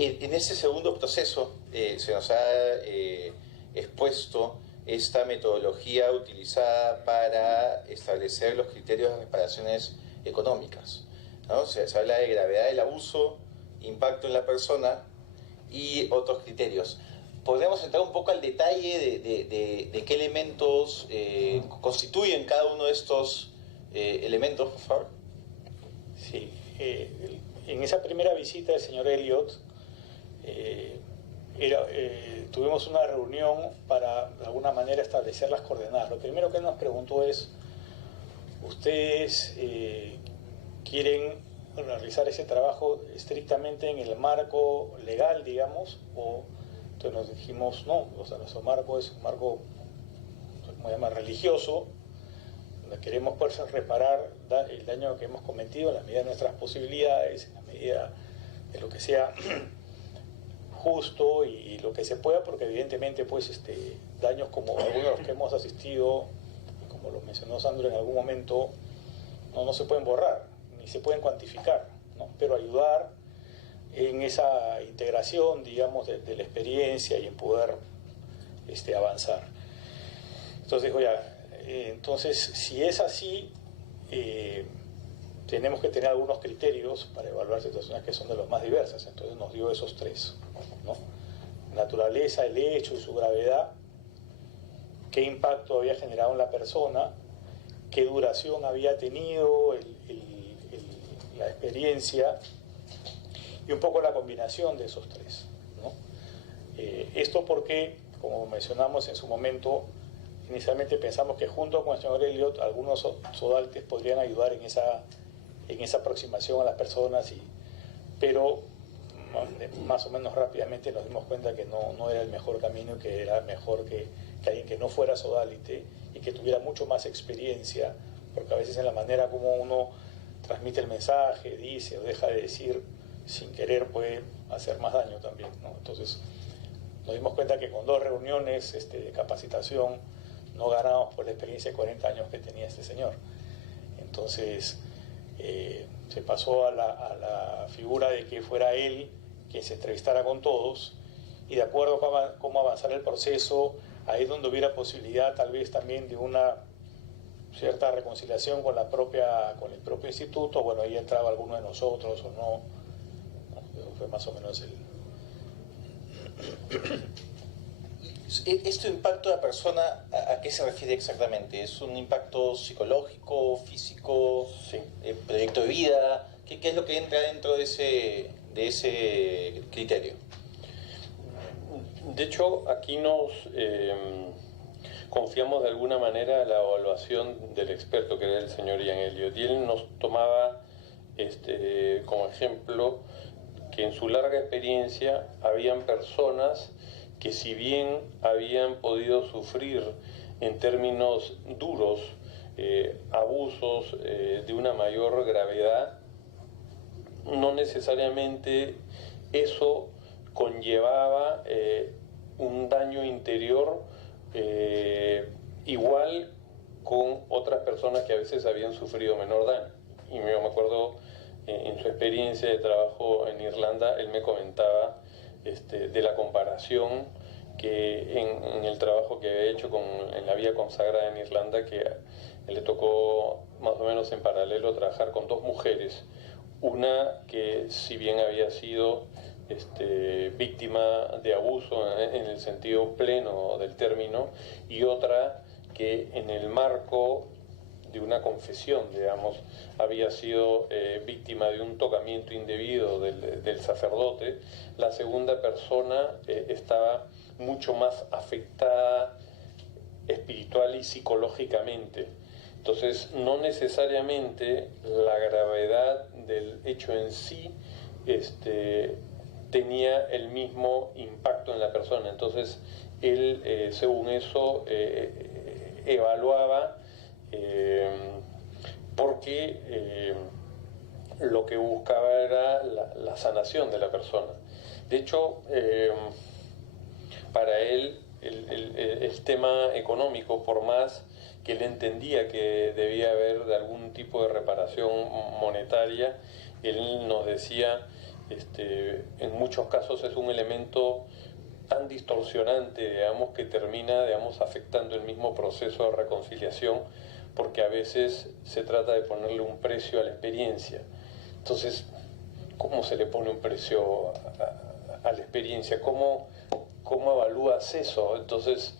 En ese segundo proceso se nos ha expuesto esta metodología utilizada para establecer los criterios de reparaciones económicas, ¿no? Se habla de gravedad del abuso, impacto en la persona y otros criterios. ¿Podríamos entrar un poco al detalle de qué elementos constituyen cada uno de estos elementos, por favor? Sí, en esa primera visita del señor Elliot, tuvimos una reunión para de alguna manera establecer las coordenadas. Lo primero que nos preguntó es: ¿ustedes quieren realizar ese trabajo estrictamente en el marco legal, digamos? Entonces nos dijimos no, o sea, nuestro marco es un marco, ¿cómo se llama?, religioso, donde queremos poder reparar el daño que hemos cometido en la medida de nuestras posibilidades, en la medida de lo que sea justo y lo que se pueda, porque evidentemente pues daños como algunos de los que hemos asistido, como lo mencionó Sandro en algún momento, no se pueden borrar ni se pueden cuantificar, ¿no? Pero ayudar en esa integración, digamos, de la experiencia y en poder avanzar. Entonces dijo, entonces si es así, tenemos que tener algunos criterios para evaluar situaciones que son de los más diversas. Entonces nos dio esos tres, ¿no? Naturaleza, el hecho y su gravedad, qué impacto había generado en la persona, qué duración había tenido la experiencia, y un poco la combinación de esos tres, ¿no? Esto porque, como mencionamos en su momento, inicialmente pensamos que junto con el señor Elliot algunos sodaltes podrían ayudar en esa aproximación a las personas, pero más o menos rápidamente nos dimos cuenta que no era el mejor camino, y que era mejor que alguien que no fuera sodalite y que tuviera mucho más experiencia, porque a veces en la manera como uno transmite el mensaje, dice o deja de decir, sin querer puede hacer más daño también, ¿no? Entonces nos dimos cuenta que con 2 reuniones de capacitación no ganamos por la experiencia de 40 años que tenía este señor. Entonces se pasó a la figura de que fuera él quien se entrevistara con todos, y de acuerdo a cómo avanzar el proceso, ahí es donde hubiera posibilidad tal vez también de una cierta reconciliación con el propio instituto. Bueno, ahí entraba alguno de nosotros o no. Eso fue más o menos ¿Este impacto de la persona a qué se refiere exactamente? ¿Es un impacto psicológico, físico, sí, proyecto de vida? ¿Qué es lo que entra dentro de ese criterio? De hecho, aquí nos confiamos de alguna manera en la evaluación del experto, que era el señor Ian Elliot, y él nos tomaba como ejemplo que en su larga experiencia habían personas que, si bien habían podido sufrir en términos duros abusos de una mayor gravedad, no necesariamente eso conllevaba un daño interior igual con otras personas que a veces habían sufrido menor daño. Y yo me acuerdo en su experiencia de trabajo en Irlanda, él me comentaba de la comparación que en el trabajo que había hecho en la vía consagrada en Irlanda, que le tocó más o menos en paralelo trabajar con 2 mujeres, una que, si bien había sido víctima de abuso en el sentido pleno del término, y otra que en el marco de una confesión, digamos, había sido víctima de un tocamiento indebido del sacerdote. La segunda persona estaba mucho más afectada espiritual y psicológicamente. Entonces, no necesariamente la gravedad del hecho en sí tenía el mismo impacto en la persona. Entonces, él, según eso, evaluaba, porque lo que buscaba era la sanación de la persona. De hecho, para él el tema económico, por más que él entendía que debía haber de algún tipo de reparación monetaria, él nos decía en muchos casos es un elemento tan distorsionante, digamos, que termina, digamos, afectando el mismo proceso de reconciliación, porque a veces se trata de ponerle un precio a la experiencia. Entonces, ¿cómo se le pone un precio a la experiencia? ¿Cómo evalúas eso? Entonces,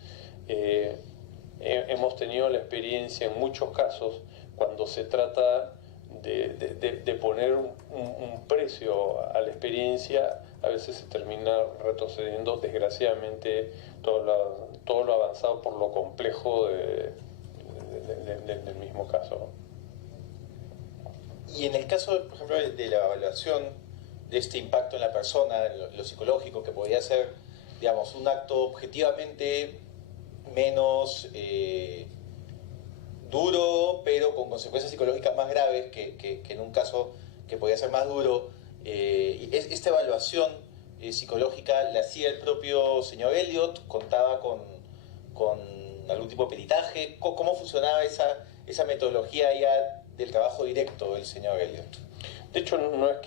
hemos tenido la experiencia en muchos casos cuando se trata de poner un precio a la experiencia, a veces se termina retrocediendo, desgraciadamente, todo lo avanzado por lo complejo del mismo caso, ¿no? Y en el caso, por ejemplo, de la evaluación de este impacto en la persona, lo psicológico, que podría ser, digamos, un acto objetivamente menos duro, pero con consecuencias psicológicas más graves que en un caso que podría ser más duro. Esta evaluación psicológica la hacía el propio señor Elliot, contaba con algún tipo de peritaje. ¿Cómo funcionaba esa metodología ya del trabajo directo del señor Elliot? De hecho, no es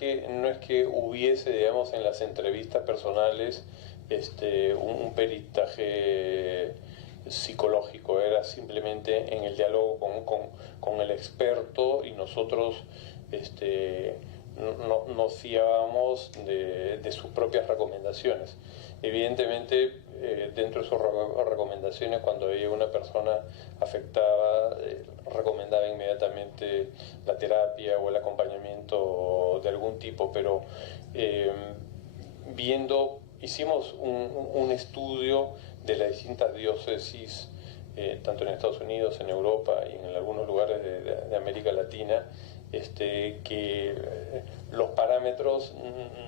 que hubiese, digamos, en las entrevistas personales un peritaje psicológico, era simplemente en el diálogo con el experto, y nosotros nos fiábamos de sus propias recomendaciones. Evidentemente, dentro de sus recomendaciones, cuando había una persona afectada, recomendaba inmediatamente la terapia o el acompañamiento de algún tipo, pero hicimos un estudio de las distintas diócesis, tanto en Estados Unidos, en Europa y en algunos lugares de América Latina, que los parámetros,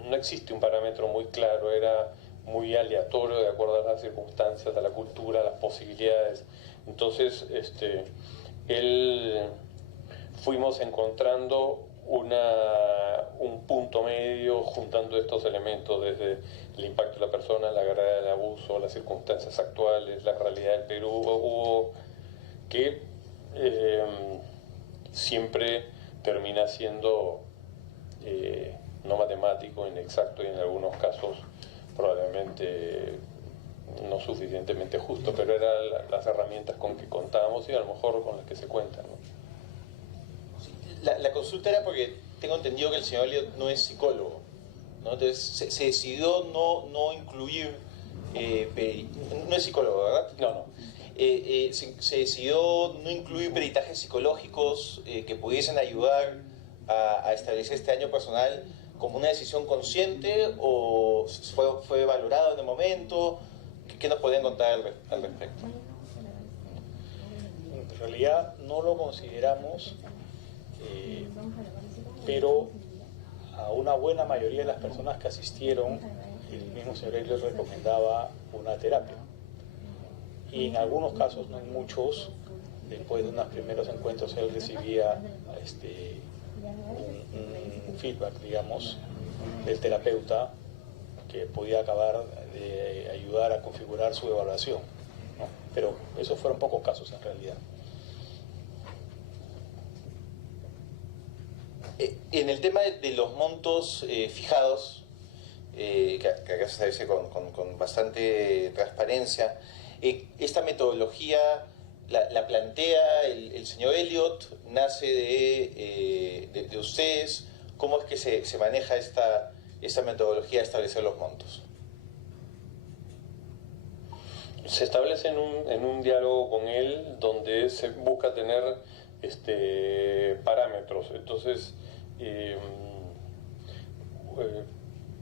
no existe un parámetro muy claro, era muy aleatorio de acuerdo a las circunstancias, a la cultura, a las posibilidades. Entonces, fuimos encontrando un punto medio, juntando estos elementos, desde el impacto de la persona, la gravedad del abuso, las circunstancias actuales, la realidad del Perú, que siempre termina siendo no matemático, inexacto, y en algunos casos probablemente no suficientemente justo, pero eran las herramientas con que contábamos y a lo mejor con las que se cuentan, ¿no? La consulta era porque tengo entendido que el señor Elliot no es psicólogo, ¿no? Entonces se decidió no incluir, no es psicólogo, ¿verdad? No. Se decidió no incluir peritajes psicológicos que pudiesen ayudar a establecer este daño personal como una decisión consciente, o fue valorado en el momento. ¿Qué nos podrían contar al respecto? En realidad no lo consideramos, pero a una buena mayoría de las personas que asistieron, el mismo señor les recomendaba una terapia. Y en algunos casos, no en muchos, después de unos primeros encuentros él recibía un feedback, digamos, del terapeuta, que podía acabar de ayudar a configurar su evaluación, ¿no? Pero esos fueron pocos casos en realidad. En el tema de los montos fijados, que acá se establece con bastante transparencia, esta metodología la plantea el señor Elliot, nace de ustedes. ¿Cómo es que se maneja esta metodología de establecer los montos? Se establece en un diálogo con él, donde se busca tener parámetros. Entonces,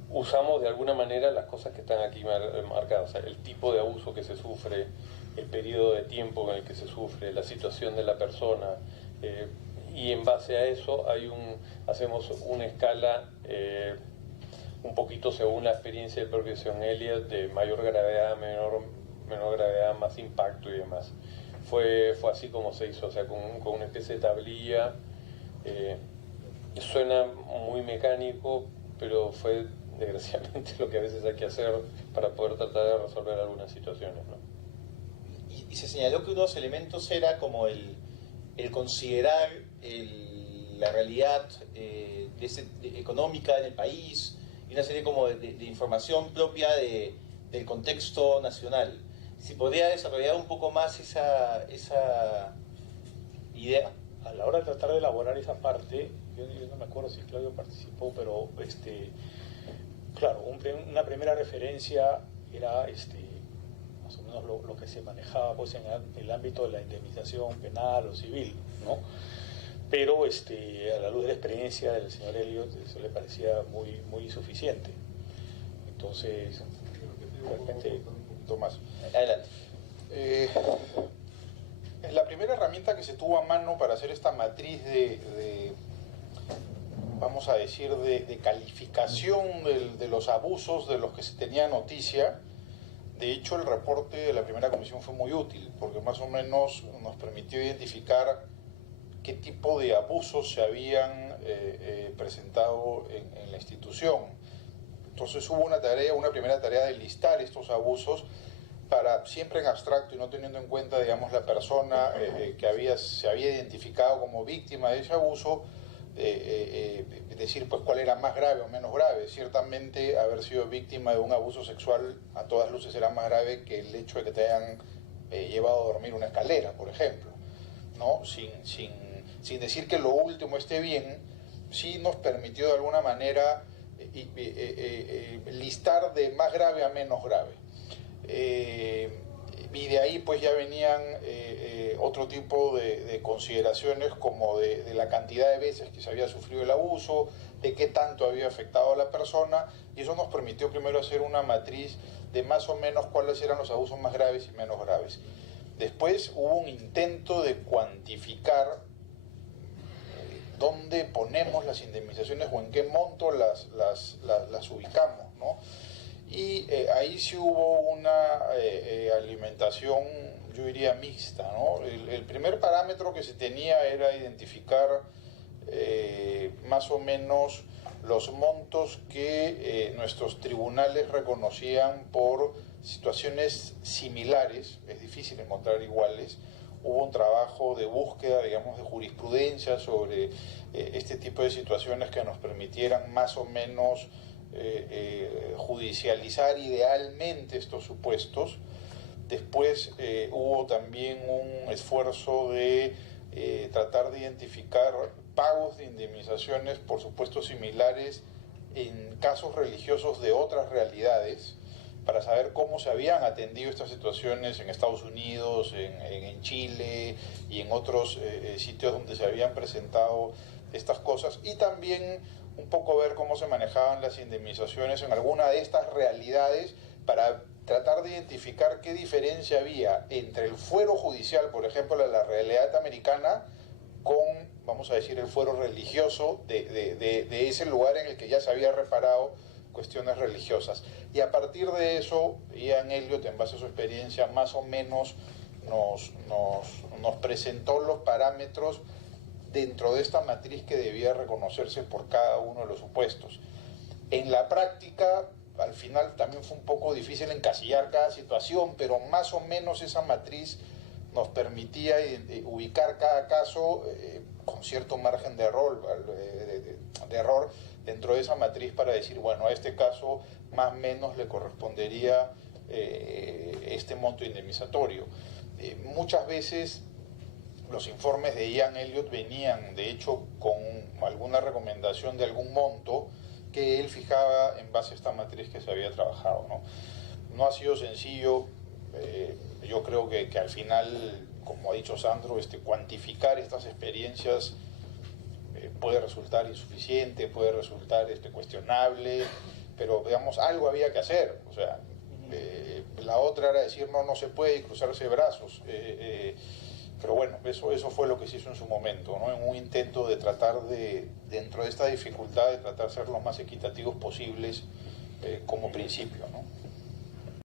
usamos de alguna manera las cosas que están aquí marcadas, o sea, el tipo de abuso que se sufre, el periodo de tiempo en el que se sufre, la situación de la persona, y en base a eso hacemos una escala un poquito según la experiencia del propio señor Elliot, de mayor gravedad, menor gravedad, más impacto y demás. Fue así como se hizo, o sea, con una especie de tablilla. Suena muy mecánico, pero fue desgraciadamente lo que a veces hay que hacer para poder tratar de resolver algunas situaciones, ¿no? Y se señaló que unos elementos era como el considerar la realidad económica del país, y una serie como de información propia del contexto nacional. Si podría desarrollar un poco más esa idea. A la hora de tratar de elaborar esa parte, yo no me acuerdo si Claudio participó, pero claro, una primera referencia era más o menos lo que se manejaba pues en el ámbito de la indemnización penal o civil, ¿no? Pero a la luz de la experiencia del señor Elliot, eso le parecía muy insuficiente. Entonces, de repente, Tomás. Adelante. La primera herramienta que se tuvo a mano para hacer esta matriz vamos a decir, de calificación de los abusos de los que se tenía noticia, de hecho el reporte de la primera comisión fue muy útil, porque más o menos nos permitió identificar qué tipo de abusos se habían presentado en la institución. Entonces hubo una primera tarea de listar estos abusos, para siempre en abstracto y no teniendo en cuenta, digamos, la persona que se había identificado como víctima de ese abuso, decir pues cuál era más grave o menos grave. Ciertamente haber sido víctima de un abuso sexual a todas luces era más grave que el hecho de que te hayan llevado a dormir una escalera, por ejemplo, ¿no? Sin decir que lo último esté bien, sí nos permitió de alguna manera listar de más grave a menos grave. Y de ahí pues ya venían otro tipo de consideraciones, como de la cantidad de veces que se había sufrido el abuso, de qué tanto había afectado a la persona, y eso nos permitió primero hacer una matriz de más o menos cuáles eran los abusos más graves y menos graves. Después hubo un intento de cuantificar dónde ponemos las indemnizaciones o en qué monto las ubicamos, ¿no? Y ahí sí hubo una alimentación, yo diría, mixta, ¿no? El primer parámetro que se tenía era identificar más o menos los montos que nuestros tribunales reconocían por situaciones similares. Es difícil encontrar iguales. Hubo un trabajo de búsqueda, digamos, de jurisprudencia sobre este tipo de situaciones que nos permitieran más o menos judicializar idealmente estos supuestos. Después hubo también un esfuerzo de tratar de identificar pagos de indemnizaciones por supuestos similares en casos religiosos de otras realidades, para saber cómo se habían atendido estas situaciones en Estados Unidos, en Chile y en otros sitios donde se habían presentado estas cosas, y también un poco ver cómo se manejaban las indemnizaciones en alguna de estas realidades, para tratar de identificar qué diferencia había entre el fuero judicial, por ejemplo, de la realidad americana, con, vamos a decir, el fuero religioso de ese lugar en el que ya se había reparado cuestiones religiosas. Y a partir de eso, Ian Elliot, en base a su experiencia, más o menos nos presentó los parámetros dentro de esta matriz que debía reconocerse por cada uno de los supuestos. En la práctica, al final también fue un poco difícil encasillar cada situación, pero más o menos esa matriz nos permitía ubicar cada caso con cierto margen de error, dentro de esa matriz, para decir, bueno, a este caso más o menos le correspondería este monto indemnizatorio. Muchas veces los informes de Ian Elliot venían, de hecho, con alguna recomendación de algún monto que él fijaba en base a esta matriz que se había trabajado, ¿no? No ha sido sencillo. Yo creo que al final, como ha dicho Sandro, cuantificar estas experiencias puede resultar insuficiente, puede resultar cuestionable, pero digamos, algo había que hacer. O sea, la otra era decir no se puede, y cruzarse brazos. Pero bueno, eso fue lo que se hizo en su momento, ¿no? En un intento de tratar dentro de esta dificultad, de tratar de ser lo más equitativos posibles como principio, ¿no?